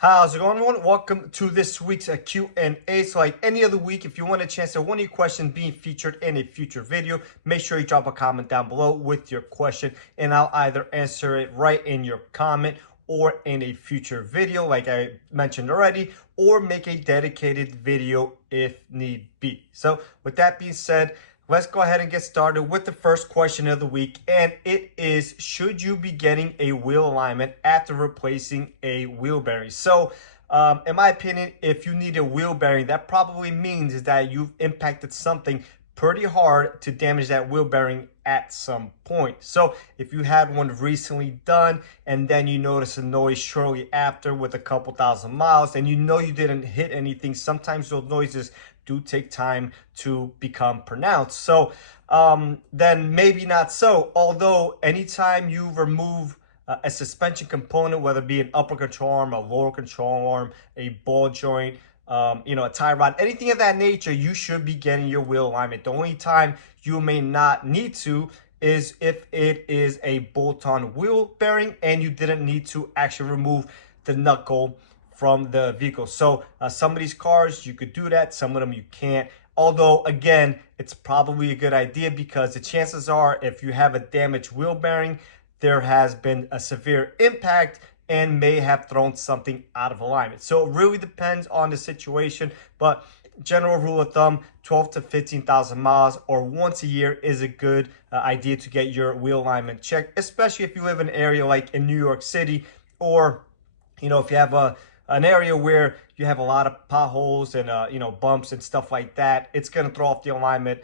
How's it going, everyone? Welcome to this week's Q&A. So like any other week, if you want a chance at one of your questions being featured in a future video, make sure you drop a comment down below with your question, and I'll either answer it right in your comment or in a future video, like I mentioned already, or make a dedicated video if need be. So with that being said, let's go ahead and get started with the first question of the week, and it is, should you be getting a wheel alignment after replacing a wheel bearing? So in my opinion, if you need a wheel bearing, that probably means is that you've impacted something pretty hard to damage that wheel bearing at some point. So if you had one recently done and then you notice a noise shortly after with a couple thousand miles and you know you didn't hit anything, sometimes those noises do take time to become pronounced. So then maybe not so. Although anytime you remove a suspension component, whether it be an upper control arm, a lower control arm, a ball joint, a tie rod, anything of that nature, you should be getting your wheel alignment. The only time you may not need to is if it is a bolt-on wheel bearing and you didn't need to actually remove the knuckle from the vehicle. So some of these cars you could do that, some of them you can't. Although again, it's probably a good idea because the chances are if you have a damaged wheel bearing, there has been a severe impact and may have thrown something out of alignment. So it really depends on the situation, but general rule of thumb, 12 to 15,000 miles or once a year is a good idea to get your wheel alignment checked, especially if you live in an area like in New York City, or if you have an area where you have a lot of potholes and bumps and stuff like that. It's going to throw off the alignment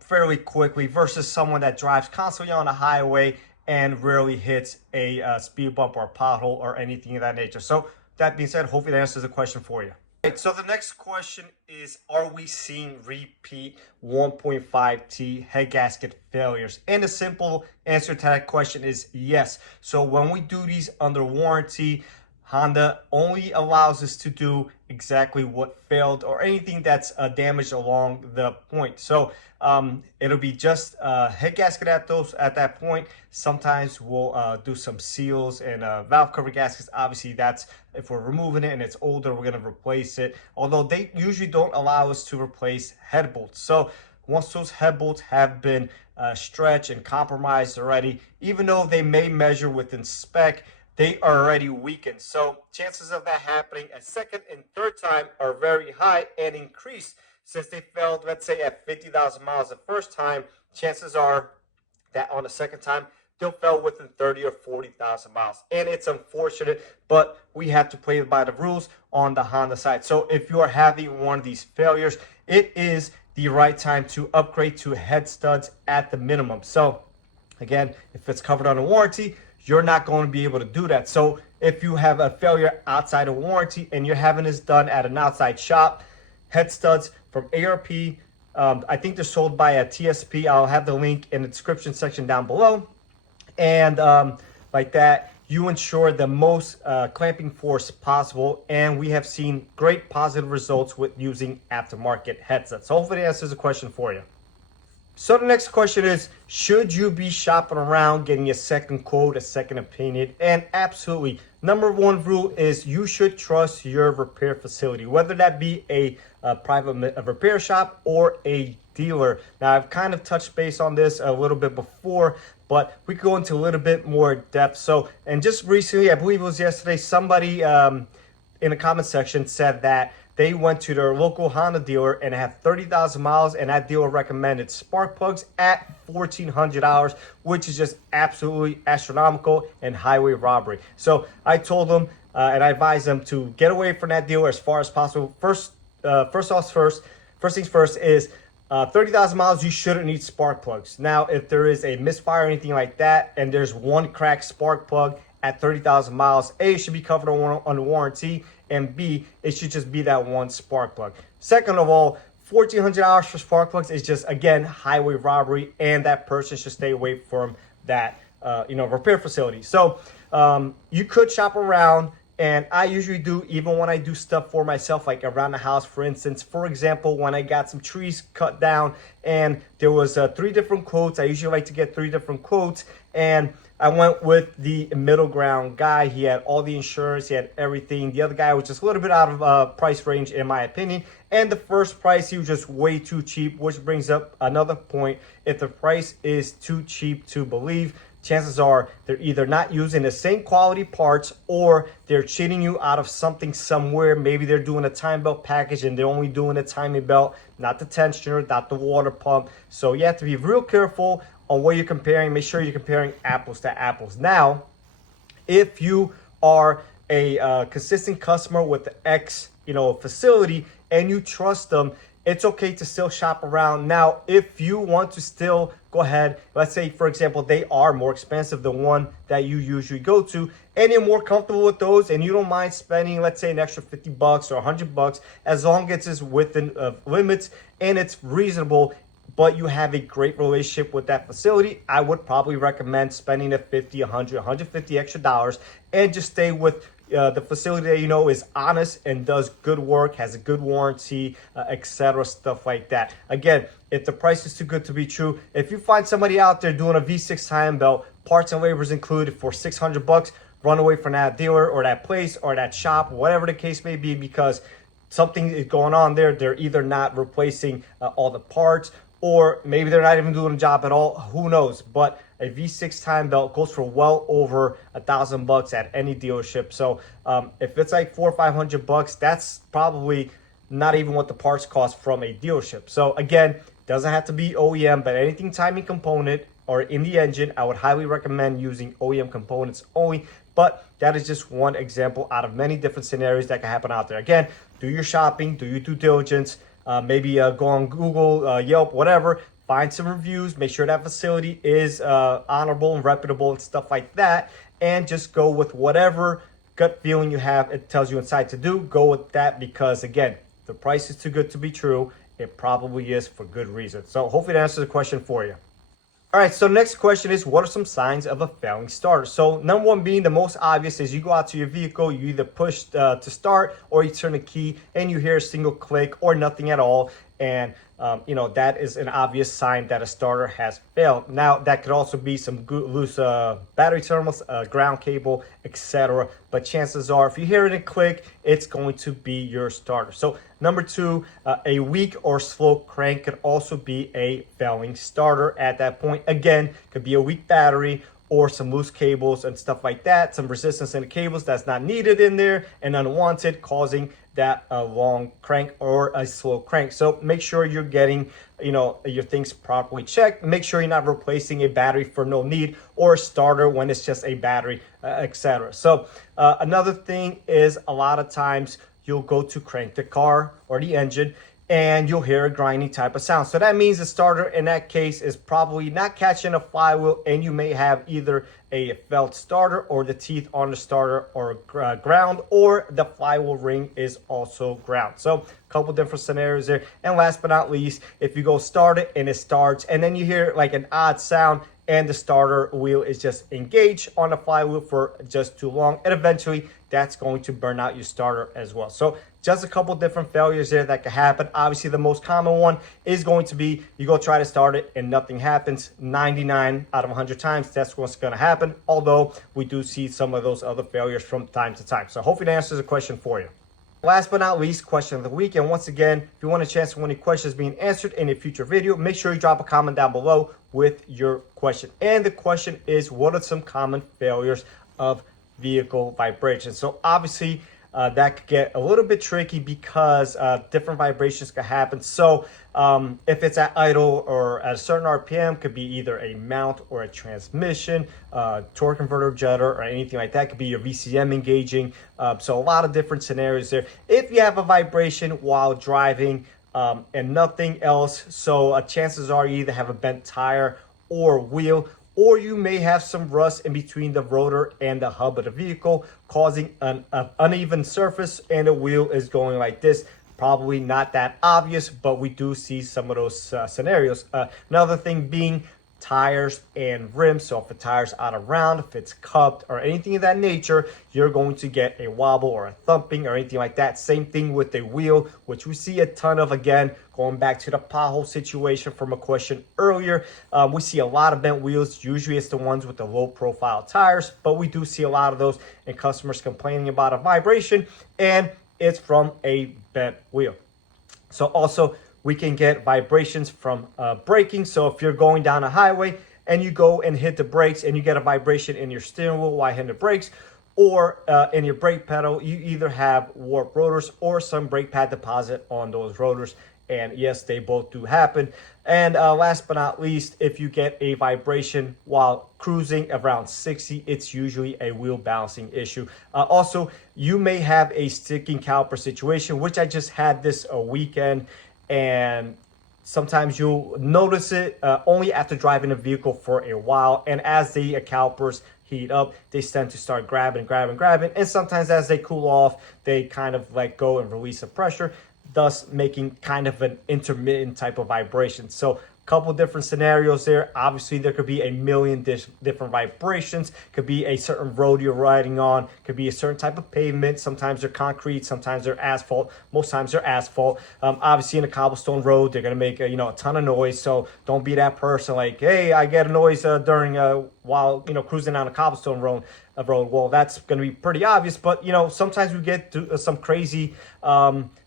fairly quickly versus someone that drives constantly on a highway and rarely hits a speed bump or a pothole or anything of that nature. So that being said, hopefully that answers the question for you. Right, so the next question is, are we seeing repeat 1.5T head gasket failures? And the simple answer to that question is yes. So when we do these under warranty, Honda only allows us to do exactly what failed or anything that's damaged along the point. So it'll be just head gasket at that point. Sometimes we'll do some seals and valve cover gaskets. Obviously, that's if we're removing it and it's older, we're gonna replace it. Although they usually don't allow us to replace head bolts. So once those head bolts have been stretched and compromised already, even though they may measure within spec, they are already weakened. So chances of that happening a second and third time are very high and increased. Since they failed, let's say at 50,000 miles the first time, chances are that on the second time, they'll fail within 30 or 40,000 miles. And it's unfortunate, but we have to play by the rules on the Honda side. So if you are having one of these failures, it is the right time to upgrade to head studs at the minimum. So again, if it's covered under warranty, you're not going to be able to do that. So if you have a failure outside of warranty and you're having this done at an outside shop, head studs from ARP, I think they're sold by a TSP. I'll have the link in the description section down below. And like that, you ensure the most clamping force possible. And we have seen great positive results with using aftermarket headsets. So hopefully that answers the question for you. So the next question is, should you be shopping around, getting a second quote, a second opinion? And absolutely, number one rule is you should trust your repair facility, whether that be a private repair shop or a dealer. Now, I've kind of touched base on this a little bit before, but we go into a little bit more depth. So, and just recently, I believe it was yesterday, somebody in the comment section said that they went to their local Honda dealer and have 30,000 miles, and that dealer recommended spark plugs at $1,400, which is just absolutely astronomical and highway robbery. So I told them and I advised them to get away from that dealer as far as possible. First things first is 30,000 miles, you shouldn't need spark plugs. Now, if there is a misfire or anything like that, and there's one cracked spark plug at 30,000 miles, A, it should be covered under warranty, and B, it should just be that one spark plug. Second of all, $1,400 for spark plugs is just, again, highway robbery, and that person should stay away from that repair facility. So you could shop around And I usually do, even when I do stuff for myself, like around the house, for instance. For example, when I got some trees cut down and there was 3 different quotes. I usually like to get 3 different quotes, and I went with the middle ground guy. He had all the insurance, he had everything. The other guy was just a little bit out of price range, in my opinion. And the first price, he was just way too cheap, which brings up another point. If the price is too cheap to believe, chances are they're either not using the same quality parts, or they're cheating you out of something somewhere. Maybe they're doing a time belt package and they're only doing the timing belt, not the tensioner, not the water pump. So you have to be real careful on what you're comparing. Make sure you're comparing apples to apples. Now, if you are a consistent customer with the X, facility, and you trust them, it's okay to still shop around. Now, if you want to still go ahead, let's say, for example, they are more expensive than one that you usually go to, and you're more comfortable with those, and you don't mind spending, let's say, an extra $50 or $100, as long as it's within limits and it's reasonable, but you have a great relationship with that facility, I would probably recommend spending the $50, $100, $150 extra dollars, and just stay with the facility that is honest and does good work, has a good warranty, etc., stuff like that. Again, if the price is too good to be true, if you find somebody out there doing a V6 time belt, parts and labor is included, for $600, run away from that dealer or that place or that shop, whatever the case may be, because something is going on there. They're either not replacing all the parts, or maybe they're not even doing a job at all. Who knows? But a V6 time belt goes for well over $1,000 at any dealership. So if it's like $400 or $500, that's probably not even what the parts cost from a dealership. So again, doesn't have to be OEM, but anything timing component or in the engine, I would highly recommend using OEM components only. But that is just one example out of many different scenarios that can happen out there. Again, do your shopping, do your due diligence. Maybe go on Google, Yelp, whatever. Find some reviews. Make sure that facility is honorable and reputable and stuff like that. And just go with whatever gut feeling you have it tells you inside to do. Go with that, because, again, the price is too good to be true. It probably is, for good reason. So hopefully that answers the question for you. All right, so next question is, what are some signs of a failing starter? So number one being the most obvious is you go out to your vehicle, you either push to start, or you turn the key and you hear a single click or nothing at all. And that is an obvious sign that a starter has failed. Now, that could also be some loose battery terminals, ground cable, etc. But chances are, if you hear it and click, it's going to be your starter. So number two, a weak or slow crank could also be a failing starter at that point. Again, could be a weak battery or some loose cables and stuff like that, some resistance in the cables that's not needed in there and unwanted, causing that long crank or a slow crank. So make sure you're getting your things properly checked. Make sure you're not replacing a battery for no need, or a starter when it's just a battery, etc. So another thing is, a lot of times you'll go to crank the car or the engine and you'll hear a grinding type of sound. So that means the starter in that case is probably not catching a flywheel, and you may have either a failed starter, or the teeth on the starter or ground, or the flywheel ring is also ground. So a couple different scenarios there. And last but not least, if you go start it and it starts and then you hear like an odd sound and the starter wheel is just engaged on the flywheel for just too long, and eventually that's going to burn out your starter as well. So just a couple different failures there that could happen. Obviously, the most common one is going to be you go try to start it and nothing happens. 99 out of 100 times, that's what's going to happen. Although we do see some of those other failures from time to time. So hopefully that answers the question for you. Last but not least, question of the week. And once again, if you want a chance to win any questions being answered in a future video, make sure you drop a comment down below with your question. And the question is, what are some common failures of vehicle vibration? So obviously, that could get a little bit tricky because different vibrations could happen. So if it's at idle or at a certain RPM, could be either a mount or a transmission, torque converter jetter, or anything like that. Could be your VCM engaging. So a lot of different scenarios there. If you have a vibration while driving and nothing else, so chances are you either have a bent tire or wheel, or you may have some rust in between the rotor and the hub of the vehicle, causing an uneven surface, and the wheel is going like this. Probably not that obvious, but we do see some of those scenarios. Another thing being tires and rims. So if the tire's out of round, if it's cupped or anything of that nature, you're going to get a wobble or a thumping or anything like that. Same thing with the wheel, which we see a ton of. Again, going back to the pothole situation from a question earlier, we see a lot of bent wheels. Usually it's the ones with the low profile tires, but we do see a lot of those and customers complaining about a vibration, and it's from a bent wheel. So also we can get vibrations from braking. So if you're going down a highway and you go and hit the brakes and you get a vibration in your steering wheel while hitting the brakes, or in your brake pedal, you either have warped rotors or some brake pad deposit on those rotors. And yes, they both do happen. And last but not least, if you get a vibration while cruising around 60, it's usually a wheel balancing issue. Also, you may have a sticking caliper situation, which I just had this weekend. And sometimes you'll notice it only after driving a vehicle for a while. And as the calipers heat up, they tend to start grabbing. And sometimes as they cool off, they kind of let go and release the pressure, thus making kind of an intermittent type of vibration. So a couple different scenarios there. Obviously, there could be a million different vibrations. Could be a certain road you're riding on. Could be a certain type of pavement. Sometimes they're concrete. Sometimes they're asphalt. Most times they're asphalt. Obviously, in a cobblestone road, they're gonna make a ton of noise. So don't be that person like, hey, I get a noise during while cruising down a cobblestone road. Well, that's gonna be pretty obvious. But sometimes we get some crazy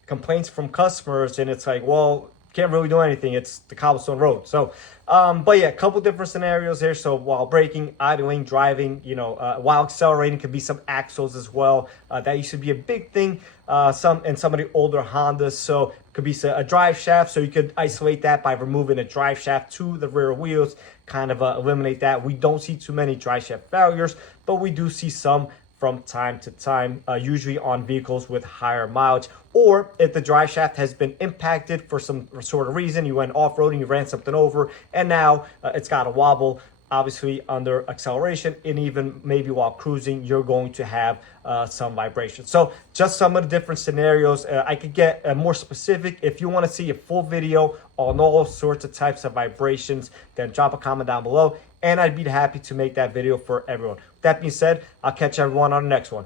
complaints from customers, and it's like, well, can't really do anything. It's the cobblestone road. So, but yeah, a couple different scenarios there. So while braking, idling, driving, while accelerating, could be some axles as well. That used to be a big thing. Some of the older Hondas. So it could be a drive shaft. So you could isolate that by removing a drive shaft to the rear wheels, kind of eliminate that. We don't see too many drive shaft failures, but we do see some from time to time, usually on vehicles with higher mileage, or if the drive shaft has been impacted for some sort of reason, you went off-roading, you ran something over, and now it's got a wobble. Obviously, under acceleration and even maybe while cruising, you're going to have some vibration. So just some of the different scenarios. I could get more specific. If you want to see a full video on all sorts of types of vibrations, then drop a comment down below, and I'd be happy to make that video for everyone. That being said, I'll catch everyone on the next one.